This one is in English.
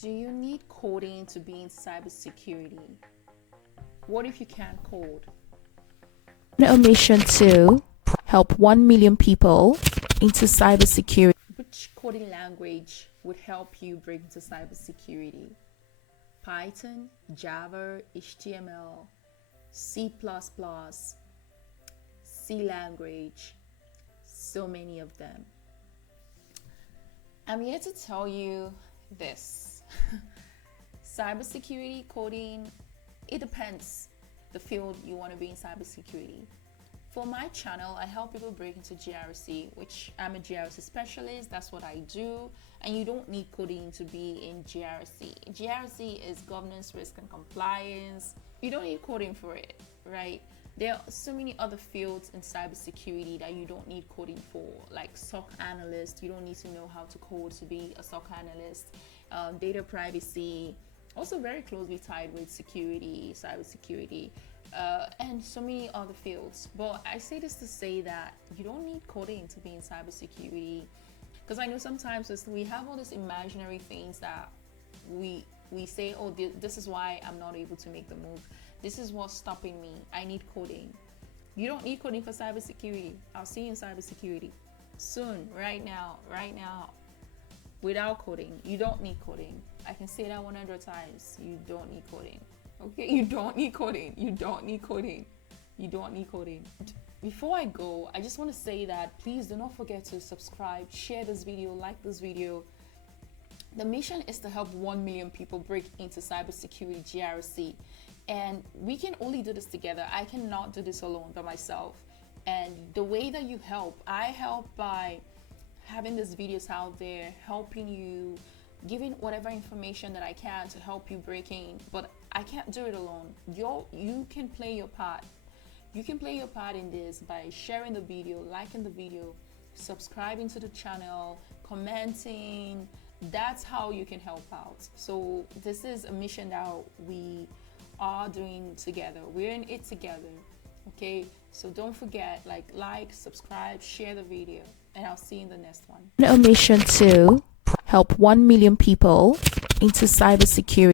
Do you need coding to be in cybersecurity? What if you can't code? A mission to help 1 million people into cybersecurity. Which coding language would help you break into cybersecurity? Python, Java, HTML, C++, C language, so many of them. I'm here to tell you this. Cybersecurity coding, it depends the field you want to be in cybersecurity. For my channel, I help people break into GRC, which I'm a GRC specialist. That's what I do. And you don't need coding to be in GRC. GRC is governance, risk, and compliance. You don't need coding for it, right? There are so many other fields in cybersecurity that you don't need coding for, like SOC analyst. You don't need to know how to code to be a SOC analyst. Data privacy, also very closely tied with security, cybersecurity, and so many other fields. But I say this to say that you don't need coding to be in cybersecurity, because I know sometimes we have all these imaginary things that we say, oh, this is why I'm not able to make the move. This is what's stopping me. I need coding. You don't need coding for cybersecurity. I'll see you in cybersecurity soon, right now, without coding. You don't need coding. I can say that 100 times. You don't need coding. Okay, you don't need coding. You don't need coding. You don't need coding. Before I go, I just want to say that please do not forget to subscribe, share this video, like this video. The mission is to help 1 million people break into cybersecurity GRC. And we can only do this together. I cannot do this alone by myself. And the way that you help, I help by having these videos out there, helping you, giving whatever information that I can to help you break in. But I can't do it alone. You can play your part. You can play your part in this by sharing the video, liking the video, subscribing to the channel, commenting. That's how you can help out. So this is a mission that we are doing together. We're in it together. Okay, so don't forget, like, subscribe, share the video, and I'll see you in the next one. A mission to help 1 million people into cybersecurity.